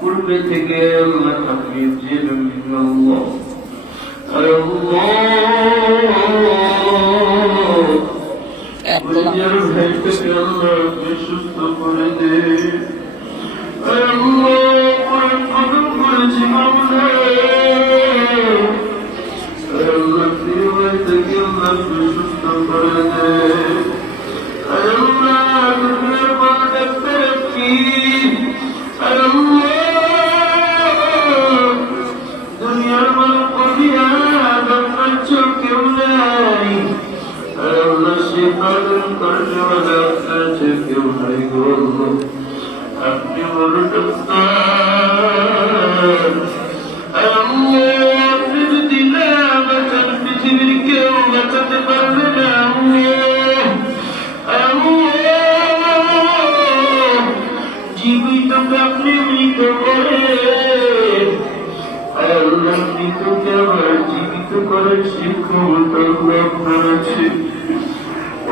يا أحلى خليل আল্লাহ বাড়ি অ্যাক্সিডেন্ট করে আল্লাহ গুরুতর অবস্থা আছে আল্লাহ আয় আল্লাহ আপনাকে জানানো লাগে আল্লাহ عبدك عليم بذات الصدور আয় আল্লাহ আপনি জেনে গিয়েছেন মৌলা পূর্বে থেকে আল্লাহ আপনি জেনেন আল্লাহ আয় আল্লাহ নিজের ভাইটাকে আল্লাহ আপনি সুস্থ করে দে পালন করতে হবে আপনার যে কেউ নাই আপনি ডাক্তার আল্লাহ, আপনি মৃত করে জীবিত করার সে ক্ষমতা আপনার আছে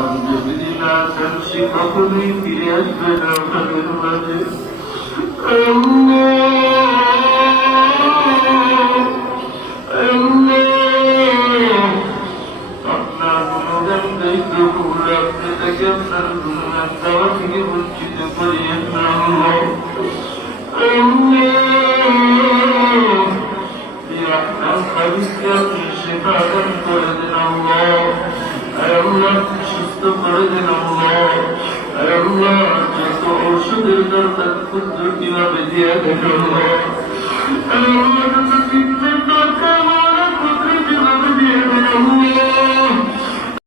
আমি আপনার গাইতে ভুলে আপনি তাকে আপনার গুণগান দেওয়া থেকে বঞ্চিত করিয়েন পাগল করে দেন আল্লাহ আল্লাহ সুস্থ করে দেন আল্লাহ আল্লাহ যত ওষুধের দরকার ক্ষুদ্র কীভাবে দিয়ে দেন